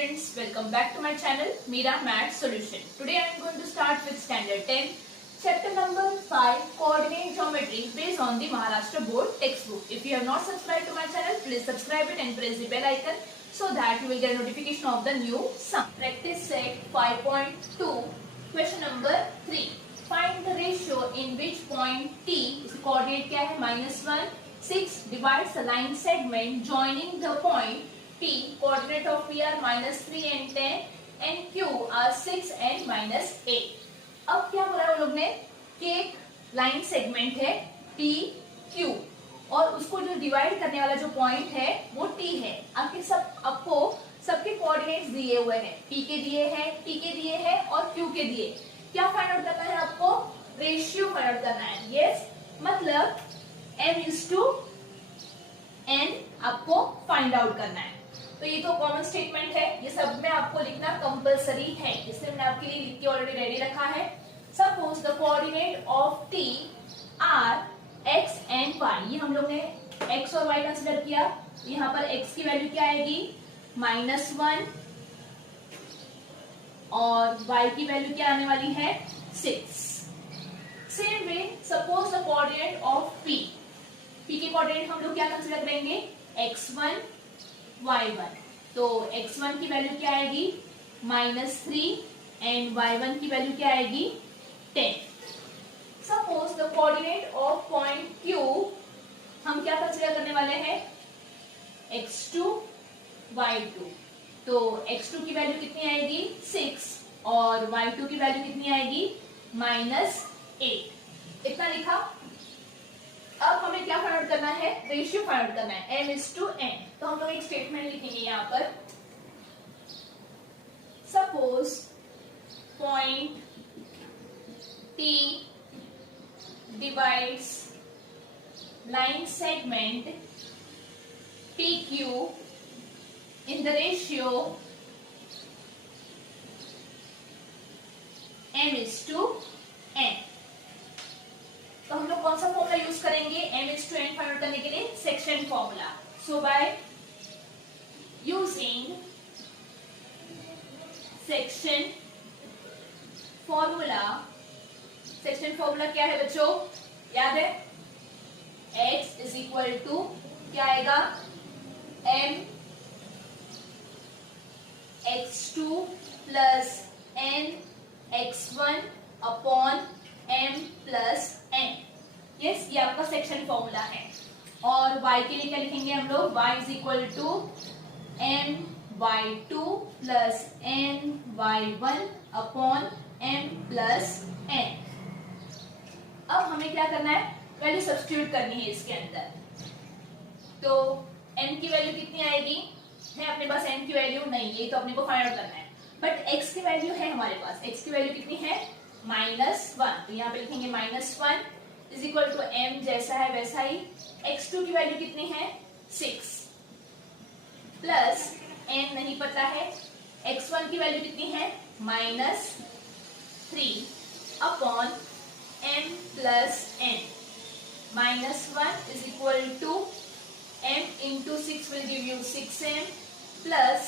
students, welcome back to my channel Meera Math Solution. Today I am going to start with standard 10, chapter number 5, coordinate geometry based on the Maharashtra board textbook. If you have not subscribed to my channel, please subscribe it and press the bell icon so that you will get a notification of the new sum. Practice set 5.2, question number 3. Find the ratio in which point T, इसकी coordinate क्या है -1, 6 divides a line segment joining the point P, coordinate of P are -3 and 10 and Q are 6 and -8. अब क्या बोला है हम लोग ने कि एक लाइन सेगमेंट है P Q और उसको जो डिवाइड करने वाला जो पॉइंट है वो T है। आपको सबके कोऑर्डिनेट्स दिए हुए हैं, P के दिए हैं, T के दिए हैं और Q के दिए। क्या फाइंड आउट करना है आपको? रेशियो फाइंड आउट करना है। यस, मतलब m/n आपको फाइंड आउट करना है। तो ये तो कॉमन स्टेटमेंट है, ये सब में आपको लिखना कंपलसरी है, इसलिए मैंने आपके लिए लिख के ऑलरेडी रेडी रखा है। Suppose the coordinate of T R x and y, ये हम लोग ने x और y कंसीडर किया। यहाँ पर x की वैल्यू क्या आएगी? -1 और y की वैल्यू क्या आने वाली है? 6। Same way suppose the coordinate of p, p के कोऑर्डिनेट हम लोग क्या कंसीडर करेंगे? x1 y1, तो x1 की वैल्यू क्या आएगी? -3 एंड y1 की वैल्यू क्या आएगी? 10। Suppose the coordinate of point Q हम क्या कंसीडर करने वाले हैं? x2 y2, तो x2 की वैल्यू कितनी आएगी? 6 और y2 की वैल्यू कितनी आएगी? -8। इतना लिखा। अब हमें क्या फाइंड आउट करना है? रेशियो फाइंड आउट करना है, m/n। तो हम लोग एक स्टेटमेंट लिखेंगे यहाँ पर। Suppose point T divides line segment PQ in the ratio m/n। तो हम लोग कौन सा फॉर्मूला यूज करेंगे m/n फाइंड आउट करने के लिए? Section formula. So by using section formula, section formula क्या है बच्चों? याद है? x इज इक्वल टू क्या आएगा? m x2 plus n x1 upon m plus n। Yes, ये आपका सेक्शन फॉर्मूला है। और y के लिए क्या लिखेंगे हम लोग? y is equal to m y2 plus n y1 upon m plus n। अब हमें क्या करना है? वैल्यू सब्स्टिट्यूट करनी है इसके अंदर। तो n की वैल्यू कितनी आएगी? है अपने पास n की वैल्यू नहीं, ये तो अपने को फाइंड आउट करना है। बट x की वैल्यू है हमारे पास। x की वैल्यू कितनी है? -1, तो यहाँ पे लिखेंगे -1 इज इक्वल टू m जैसा है वैसा ही। x2 की वैल्यू कितनी है? 6 प्लस n नहीं पता है। x1 की वैल्यू कितनी है? -3 upon m plus n। -1 is equal to m into 6 will give you 6m plus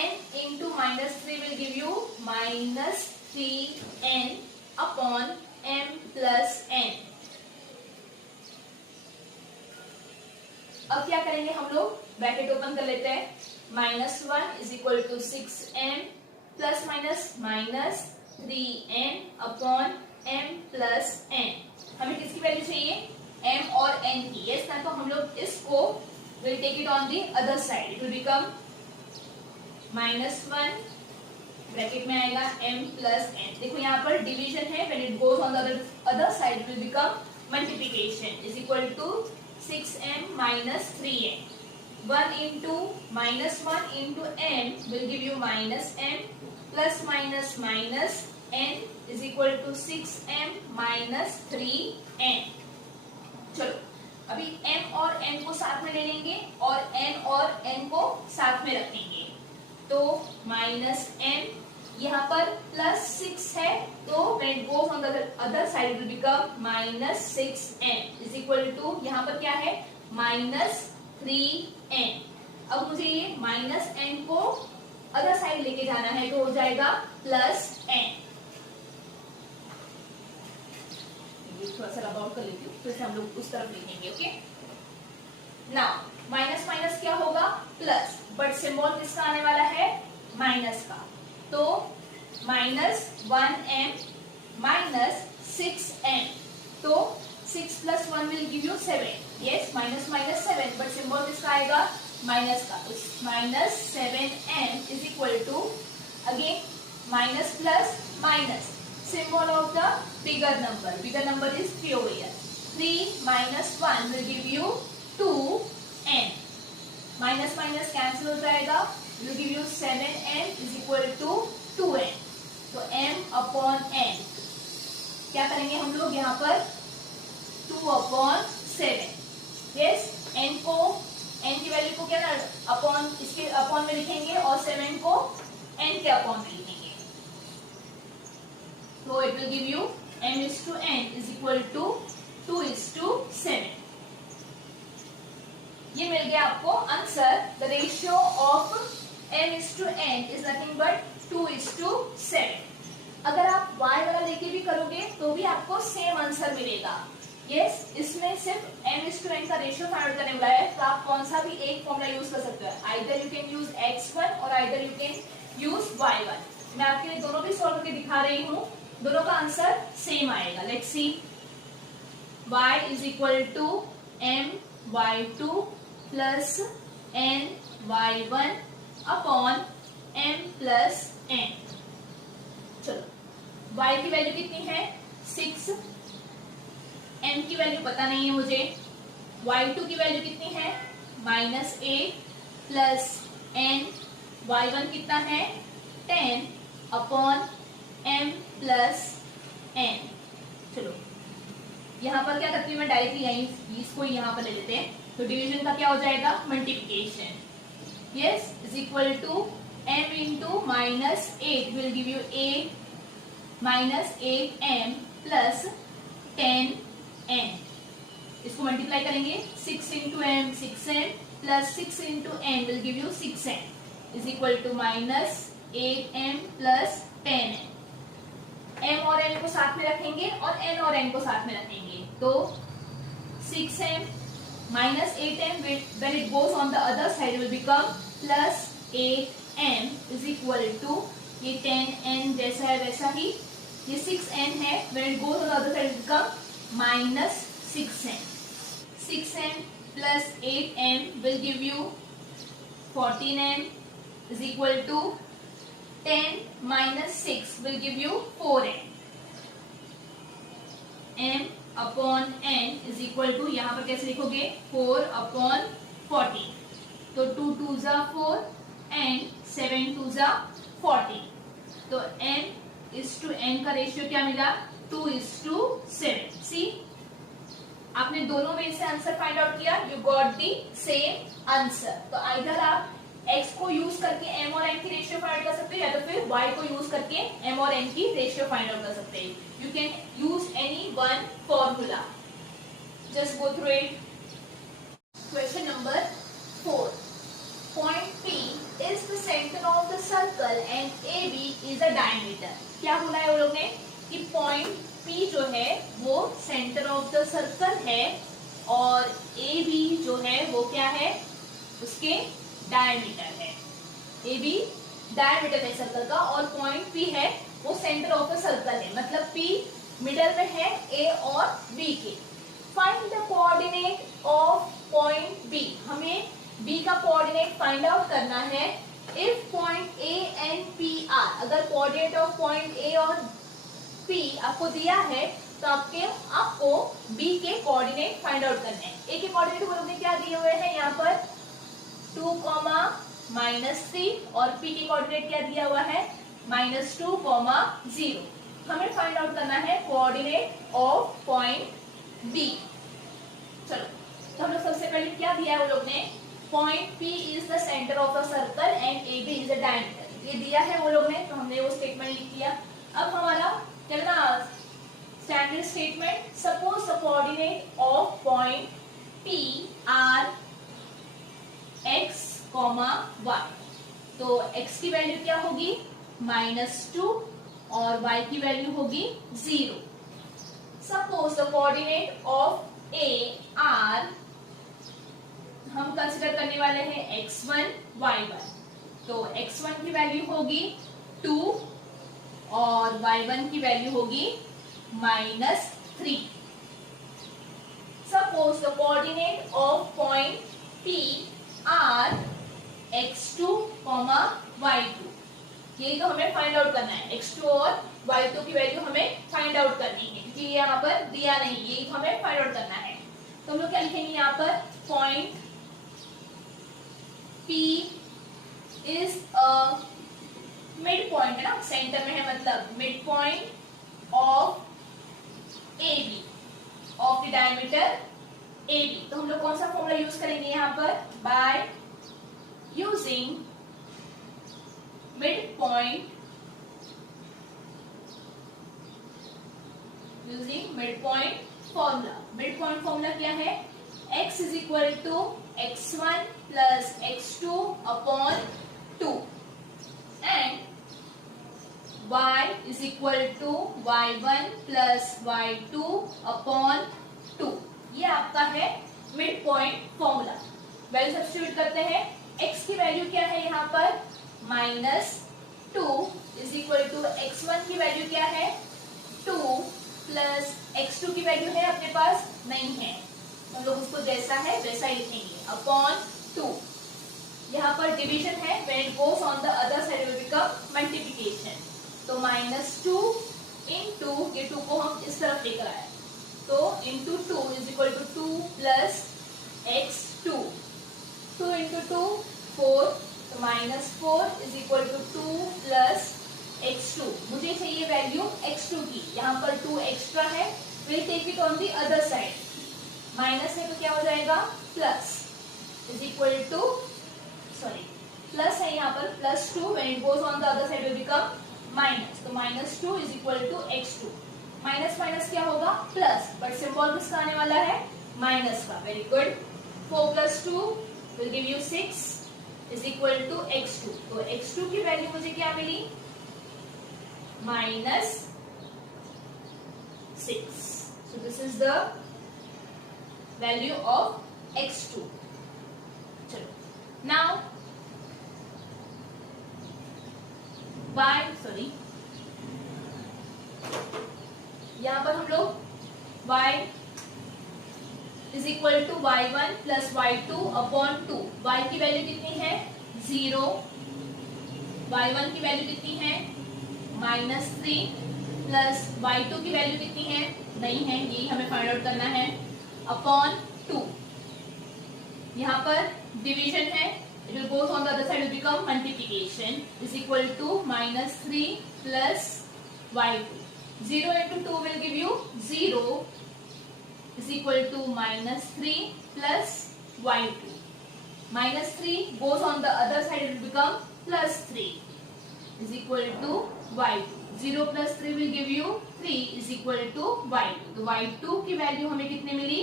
n into -3 will give you -3n upon m plus n। अब क्या करेंगे हम लोग? ब्रैकेट ओपन कर लेते हैं। -1 is equal to 6m plus -3n upon m plus n। हमें किसकी वैल्यू चाहिए? m और n की। यस ना, तो हम लोग इसको will take it on the other side. It will become -1 bracket में आएगा m प्लस n। देखो यहाँ पर डिवीजन है, when it goes on the other side it will become multiplication is equal to 6m minus 3n। 1 into -1 into n will give you -m plus minus minus n is equal to 6m minus 3n। चलो अभी m और n को साथ में ले लेंगे और n और n को साथ में रखेंगे। तो -m यहाँ पर +6 है, तो when it goes on the other side it will become -6n is equal to यहाँ पर क्या है? -3n। अब मुझे ये -n को अदर साइड लेके जाना है तो हो जाएगा प्लस एन। थोड़ा सा रब आउट कर लेती हूँ, फिर से हम लोग उस तरफ लिखेंगे। ओके, नाउ माइनस माइनस क्या होगा, प्लस, बट सिंबल किसका आने वाला है, माइनस का। तो माइनस 1m माइनस 6m, तो 6 plus 1 will give you 7. Yes, minus minus 7, but symbol किसका आएगा, माइनस का। Minus 7m is equal to, again minus plus minus, symbol of the bigger number. Bigger number is 3 over here. 3 minus 1 will give you 2n. Minus minus cancel हो जाएगा, will give you 7n is equal to 2n. तो m upon n क्या करेंगे हम लोग यहाँ पर, 2/7. Yes, n को, n की वैल्यू को क्या ना अपॉन, इसके अपॉन में लिखेंगे और 7 को n के अपॉन में लिखेंगे। तो it will give you m is to n is equal to 2:7. ये मिल गया आपको answer. The ratio of m is to n is nothing but 2:7. अगर आप y वाला लेके भी करोगे तो भी आपको सेम आंसर मिलेगा। यस, इसमें सिर्फ m is to n का रेशियो फाइंड आउट करने वाला है, तो आप कौन सा भी एक फॉर्मूला यूज कर सकते हो। Either you can use x1 और either you can use y1। मैं आपके लिए दोनों भी सॉल्व करके दिखा रही हूँ, दोनों का आंसर सेम आएगा। Let's see, y is equal to my2 plus ny1 upon m plus n। चलो, y की वैल्यू कितनी है, 6, m की वैल्यू पता नहीं है मुझे, y2 की वैल्यू कितनी है, -8 प्लस n, y1 कितना है, 10 अपॉन m प्लस n। चलो, यहाँ पर क्या करती हूँ मैं, डायरेक्टली यहीं इसको यहाँ पर ले लेते हैं, तो डिवीजन का क्या हो जाएगा, multiplication. Yes, is equal to m into -8 will give you 8 -8m plus 10n। इसको मल्टीप्लाई करेंगे, 6 into m 6n plus 6 into n will give you 6n is equal to -8m plus 10n। m और n को साथ में रखेंगे और n और n को साथ में रखेंगे, तो 6m -8m when it goes on the other side will become plus 8m is equal to, ये 10n जैसा है वैसा ही, ये 6n है, when it goes on the other side will become minus 6n. 6n plus 8m will give you 14n is equal to 10 minus 6 will give you 4n. m upon n is equal to, यहाँ पर कैसे लिखोगे, 4 upon 40, तो 2 2s are 4 and 7 2s are 40, तो m is to n का ratio क्या मिला, 2:7। सी, आपने दोनों वे से आंसर फाइंड आउट किया, you got the same answer. तो आइदर आप x को यूज करके m और n की रेशियो फाइंड कर सकते हो, या तो फिर y को यूज करके m और n की रेशियो फाइंड आउट कर सकते हैं। You can use any one formula, just go through it. Question number 4, point P is the center of the circle and AB is a diameter। क्या बोला है वो लोग ने कि पॉइंट P जो है वो सेंटर ऑफ द सर्कल है और AB जो है वो क्या है, उसके डायमीटर है। AB डायमीटर है सर्कल का और पॉइंट P है वो सेंटर ऑफ द सर्कल है, मतलब P मिडल में है A और B के। Find the coordinate of point B, हमें B का कोऑर्डिनेट फाइंड आउट करना है। If point A and P are, अगर कोऑर्डिनेट ऑफ पॉइंट A और P आपको दिया है तो आपको B के कोऑर्डिनेट फाइंड आउट करने हैं। A के कोऑर्डिनेट को लोगों ने क्या दिए हुए हैं, यहाँ पर 2, -3 और P के कोऑर्डिनेट क्या दिया हुआ है, -2, 0। हमें फाइंड आउट करना है कोऑर्डिनेट ऑफ पॉइंट B। चलो, तो हम लोग सबसे पहले क्या दिया है वो लोग ने, point P is the centre of the circle and AB is the diameter, ये दिया है वो लोग ने, तो हमने वो स्टेटमेंट लिख दिया। अब हमारा क्या ना standard statement, suppose the coordinate of point P are x, y, तो तो x की वैल्यू क्या होगी -2 और y की वैल्यू होगी 0. Suppose the coordinate of A are, हम कंसिडर करने वाले हैं x1 y1. तो x1 की वैल्यू होगी 2 और y1 की वैल्यू होगी -3. Suppose the coordinate of point P are x2, y2. ये तो हमें फाइंड आउट करना है, x2 और y2 की वैल्यू हमें फाइंड आउट करनी है, क्योंकि ये यहाँ पर दिया नहीं, ये हमें फाइंड आउट करना है. तो हम लोग क्या लिखेंगे यहाँ पर, point P is a mid point है ना, सेंटर में है, मतलब mid point of AB, of the diameter AB. तो हम लोग कौन सा फॉर्मूला यूज करेंगे यहाँ पर, by using mid point, using mid point formula. Mid point formula क्या है, x is equal to x1 plus x2 upon 2 and y is equal to y1 plus y2 upon 2. ये आपका है mid point formula. Value substitute करते हैं. x की value क्या है यहाँ पर, -2 इज इक्वल टू x1 की वैल्यू क्या है 2 प्लस x2 की वैल्यू है अपने पास नहीं है, हम लोग उसको जैसा है वैसा ही लिखेंगे, अपॉन 2. यहाँ पर डिवीजन है, when it goes on the other side will become multiplication. तो -2 into ये 2 को हम इस तरफ लेकर आए, तो into 2 is equal to 2 plus x2. 2 into 2 4, तो -4 is equal to 2 plus x2. मुझे चाहिए वैल्यू x2 की, यहाँ पर 2 एक्स्ट्रा है, we'll take it on the other side. Minus है तो क्या हो जाएगा, plus is equal to, sorry plus है यहाँ पर, +2 when it goes on the other side will become minus. तो -2 is equal to x2. Minus minus क्या होगा, प्लस, बट सिंबल किसका आने वाला है, माइनस का. Very good. 4 + 2 will give you 6 is equal to x2. तो x2 की वैल्यू मुझे क्या मिली, -6. So this is the value of x2. चलो, now y, सॉरी यहाँ पर हम लोग y is equal to y1 plus y2 upon 2. y की वैल्यू कितनी है, 0. y1 की वैल्यू कितनी है, -3 प्लस y2 की वैल्यू कितनी है, नहीं है, यही हमें फाइंड आउट करना है, अपॉन 2. यहाँ पर डिवीजन है, it will goes on the other side will become multiplication is equal to -3 plus y2. 0 into 2 will give you 0 is equal to -3 plus y2. -3 goes on the other side, it will become +3 is equal to y2. 0 plus 3 will give you 3 is equal to y2. तो y2 की value हमें कितने मिली,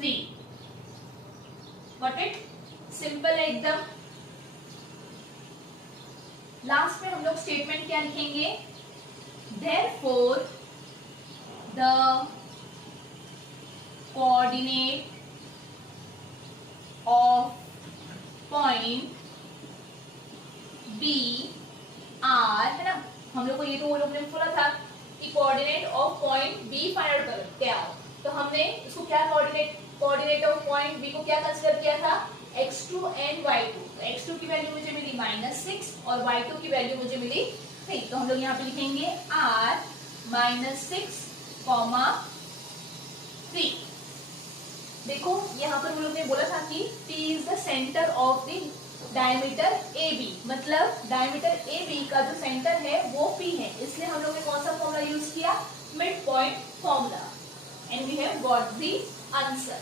3. Got it? Simple है एकदम. Last में हम लोग statement क्या लिखेंगे, therefore the coordinate of point B R, है ना, हम लोग को ये तो वो लोग ने बोला था कि coordinate of point B find out करो क्या हो, तो हमने इसको क्या कोऑर्डिनेट ऑफ पॉइंट बी को क्या कंसीडर किया था, x2 एंड y2. तो x2 की वैल्यू मुझे मिली -6 और y2 की वैल्यू मुझे मिली 3. तो हम लोग यहाँ पे लिखेंगे r -6, 3. देखो यहाँ पर वो लोग ने बोला था कि P is the centre of the diameter AB, मतलब डायमीटर AB का जो सेंटर है वो P है, इसलिए हम लोग ने कौन सा फॉर्मूला यूज किया, mid point formula, and we have got the answer.